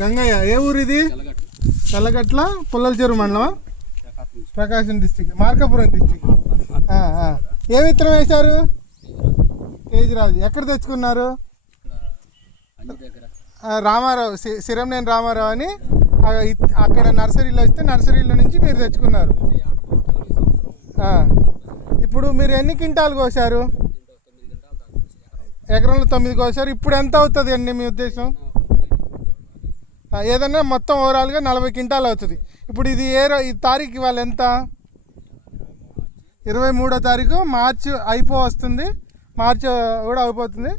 గంగయ్య, ఏ ఊరు ఇది? తెల్లగట్ల, పుల్లల చెరువు మండలం, ప్రకాశం డిస్టిక్, మార్కాపురం డిస్టిక్. ఏ విత్తనం వేశారు? తేజరాజు. ఎక్కడ తెచ్చుకున్నారు? రామారావు, సిరంనేని రామారావు అని అక్కడ నర్సరీలో వస్తే నర్సరీలో నుంచి మీరు తెచ్చుకున్నారు. ఇప్పుడు మీరు ఎన్ని క్వింటాలు కోసారు? ఎకరంలో 9 కోసారు. ఇప్పుడు ఎంత అవుతుంది అండి మీ ఉద్దేశం? ఏదన్నా మొత్తం ఓవరాల్గా 40 క్వింటాలు అవుతుంది. ఇప్పుడు ఇది ఈ తారీఖు ఇవాళ ఎంత? 23వ తారీఖు, మార్చి వస్తుంది. మార్చి కూడా అయిపోతుంది.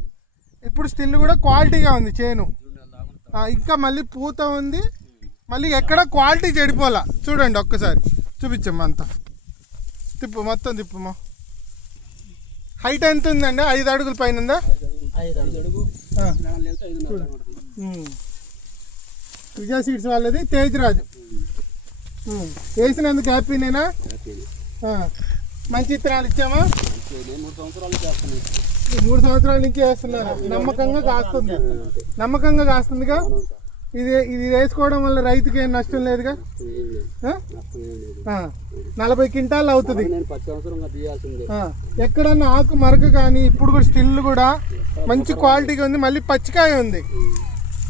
ఇప్పుడు స్టిల్ కూడా క్వాలిటీగా ఉంది చేను. ఇంకా మళ్ళీ పూత ఉంది. మళ్ళీ ఎక్కడ క్వాలిటీ చెడిపోలా. చూడండి ఒక్కసారి చూపించమ్మా. అంతా తిప్పు, మొత్తం తిప్పుమా. హైట్ ఎంత ఉందండి? 5 అడుగుల పైన ఉందా? విజయ సీడ్స్ వాళ్ళది తేజరాజు. వేసినందుకు హ్యాపీనేనా? మంచి విత్తనాలు ఇచ్చామా? 3 సంవత్సరాల నుంచి వేస్తున్నారు. నమ్మకంగా కాస్తుందిగా. ఇది వేసుకోవడం వల్ల రైతుకి ఏం నష్టం లేదుగా. 40 క్వింటాలు అవుతుంది. ఎక్కడన్నా ఆకు మరక కానీ ఇప్పుడు కూడా స్టిల్ కూడా మంచి క్వాలిటీగా ఉంది. మళ్ళీ పచ్చికాయ ఉంది.